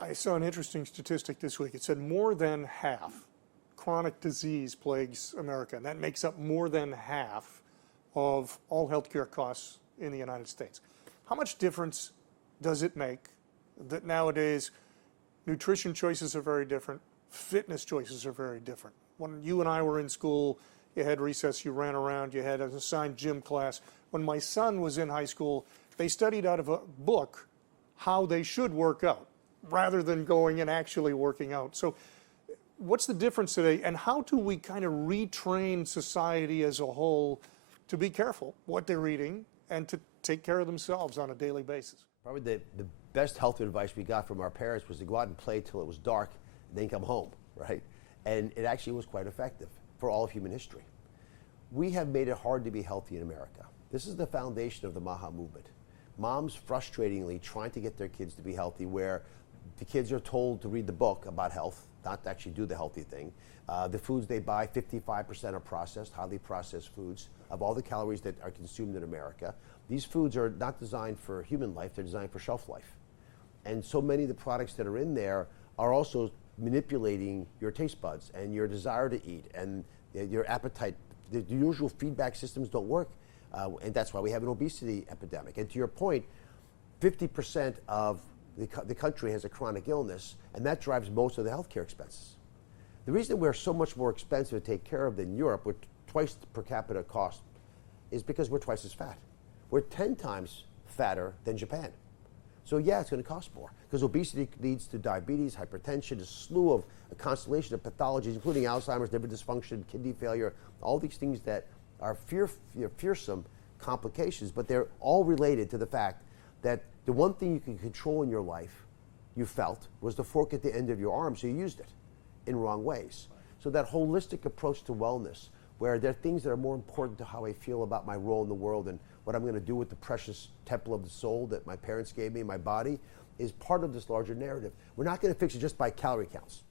I saw an interesting statistic this week. It said more than half chronic disease plagues America, and that makes up more than half of all healthcare costs in the United States. How much difference does it make that nowadays nutrition choices are very different, fitness choices are very different? When you and I were in school, you had recess, you ran around, you had an assigned gym class. When my son was in high school, they studied out of a book how they should work out rather than going and actually working out. So what's the difference today, and how do we kind of retrain society as a whole to be careful what they're eating and to take care of themselves on a daily basis? Probably the best health advice we got from our parents was to go out and play till it was dark and then come home, right? And it actually was quite effective for all of human history. We have made it hard to be healthy in America. This is the foundation of the MAHA movement. Moms frustratingly trying to get their kids to be healthy, where the kids are told to read the book about health, not to actually do the healthy thing. The foods they buy, 55% are processed, highly processed foods. Of all the calories that are consumed in America, these foods are not designed for human life, they're designed for shelf life. And so many of the products that are in there are also manipulating your taste buds and your desire to eat and your appetite. The usual feedback systems don't work, and that's why we have an obesity epidemic. And to your point, 50% of the country has a chronic illness, and that drives most of the healthcare expenses. The reason we're so much more expensive to take care of than Europe, with twice the per capita cost, is because we're twice as fat. We're 10 times fatter than Japan. So yeah, it's going to cost more, because obesity leads to diabetes, hypertension, a slew of a constellation of pathologies, including Alzheimer's, liver dysfunction, kidney failure, all these things that are fearsome complications, but they're all related to the fact that the one thing you can control in your life, you felt, was the fork at the end of your arm, so you used it in wrong ways. So that holistic approach to wellness, where there are things that are more important to how I feel about my role in the world and what I'm going to do with the precious temple of the soul that my parents gave me, my body, is part of this larger narrative. We're not going to fix it just by calorie counts.